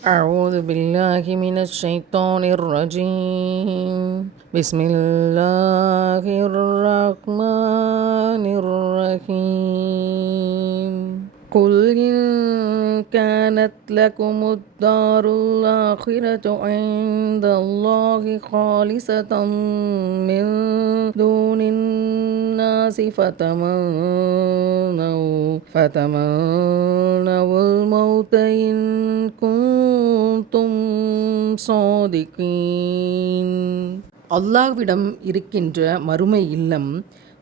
أعوذ بالله من الشيطان الرجيم بسم الله الرحمن الرحيم قل إن كانت لكم الدار الآخرة عند الله خالصة من دون الناس فتمنوا الموت إن كنتم صادقين. அல்லாஹ்விடம் இருக்கின்ற மறுமை இல்லம்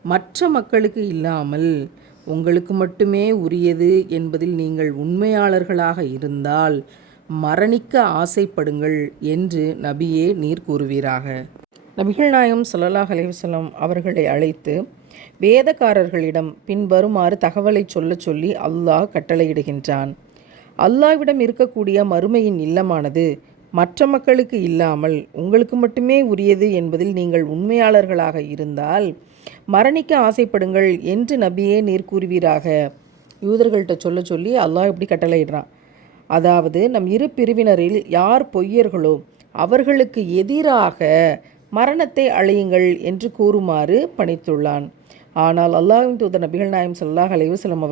மற்ற மக்களுக்கு இல்லாமல் உங்களுக்கு மட்டுமே உரியது என்பதில் நீங்கள் உண்மையாளர்களாக இருந்தால் மரணிக்க ஆசைப்படுங்கள் என்று நபியே நீர் கூறுவீராக. நபிகள் நாயகம் ஸல்லல்லாஹு அலைஹி வஸல்லம் அவர்களை அழைத்து வேதக்காரர்களிடம் பின்வருமாறு தகவலை சொல்லி அல்லாஹ் கட்டளையிடுகின்றான். அல்லாஹ்விடம் இருக்கக்கூடிய மறுமையின் இல்லமானது மற்ற மக்களுக்கு இல்லாமல் உங்களுக்கு மட்டுமே உரியது என்பதில் நீங்கள் உண்மையாளர்களாக இருந்தால் மரணிக்க ஆசைப்படுங்கள் என்று நபியே நீர் கூறுவீராக. யூதர்கள்ட்ட சொல்லி அல்லாஹ் இப்படி கட்டளையிடுறான். அதாவது நம் இரு பிரிவினரில் யார் பொய்யர்களோ அவர்களுக்கு எதிராக மரணத்தை அழையுங்கள் என்று கூறுமாறு பணித்துள்ளான். ஆனால் அல்லாஹ்வின் தூதர் நபிகள் நாயகம் ஸல்லல்லாஹு அலைஹி வஸல்லம்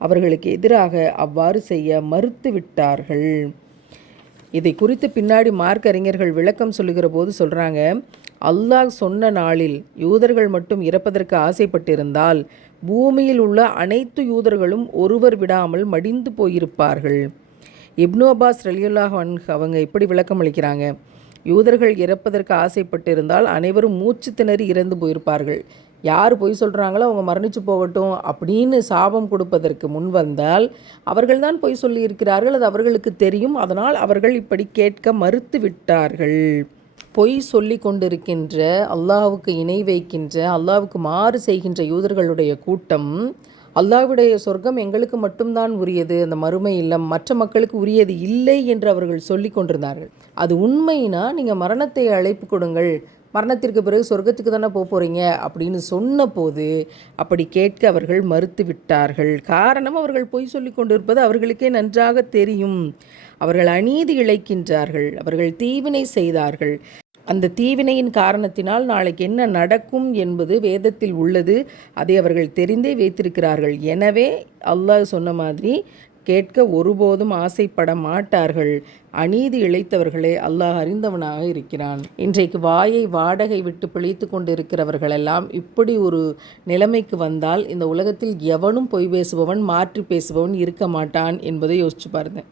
அவர்களுக்கு எதிராக அவ்வாறு செய்ய மறுத்து விட்டார்கள். இதை குறித்து பின்னாடி மார்க்க அறிஞர்கள் விளக்கம் சொல்லுகிற போது சொல்கிறாங்க, அல்லாஹ் சொன்ன நாளில் யூதர்கள் மட்டும் இறப்பதற்கு ஆசைப்பட்டிருந்தால் பூமியில் உள்ள அனைத்து யூதர்களும் ஒருவர் விடாமல் மடிந்து போயிருப்பார்கள். இப்னு அப்பாஸ் ரலியல்லாஹு அன்ஹு அவங்க இப்படி விளக்கம் அளிக்கிறாங்க, யூதர்கள் இறப்பதற்கு ஆசைப்பட்டிருந்தால் அனைவரும் மூச்சு திணறி இறந்து போயிருப்பார்கள். யார் பொய் சொல்கிறாங்களோ அவங்க மரணித்து போகட்டும் அப்படின்னு சாபம் கொடுப்பதற்கு முன் வந்தால் அவர்கள்தான் பொய் சொல்லியிருக்கிறார்கள், அது அவர்களுக்கு தெரியும். அதனால் அவர்கள் இப்படி கேட்க மறுத்து விட்டார்கள். பொய் சொல்லி கொண்டிருக்கின்ற, அல்லாஹ்வுக்கு இணை வைக்கின்ற, அல்லாஹ்வுக்கு மாறு செய்கின்ற யூதர்களுடைய கூட்டம் அல்லாஹ்வுடைய சொர்க்கம் எங்களுக்கு மட்டும்தான் உரியது, அந்த மறுமை இல்லம் மற்ற மக்களுக்கு உரியது இல்லை என்று அவர்கள் சொல்லி கொண்டிருந்தார்கள். அது உண்மைனா நீங்கள் மரணத்தை அழைப்பு கொடுங்கள், மரணத்திற்கு பிறகு சொர்க்கத்துக்கு தானே போகிறீங்க அப்படின்னு சொன்ன போது அப்படி கேட்க அவர்கள் மறுத்து விட்டார்கள். காரணம், அவர்கள் பொய் சொல்லி கொண்டிருப்பது அவர்களுக்கே நன்றாக தெரியும். அவர்கள் அநீதி இழைக்கின்றார்கள், அவர்கள் தீவினை செய்தார்கள். அந்த தீவினையின் காரணத்தினால் நாளைக்கு என்ன நடக்கும் என்பது வேதத்தில் உள்ளது. அதை அவர்கள் தெரிந்தே வைத்திருக்கிறார்கள். எனவே அல்லாஹ் சொன்ன மாதிரி கேட்க ஒருபோதும் ஆசைப்பட மாட்டார்கள். அநீதி இழைத்தவர்களே அல்லாஹ் அறிந்தவனாக இருக்கிறான். இன்றைக்கு வாயை வாடகை விட்டு பிழைத்து கொண்டிருக்கிறவர்களெல்லாம் இப்படி ஒரு நிலைமைக்கு வந்தால் இந்த உலகத்தில் எவனும் பொய் பேசுபவன் மாற்றி பேசுபவன் இருக்க மாட்டான் என்பதை யோசிச்சு பாருங்க.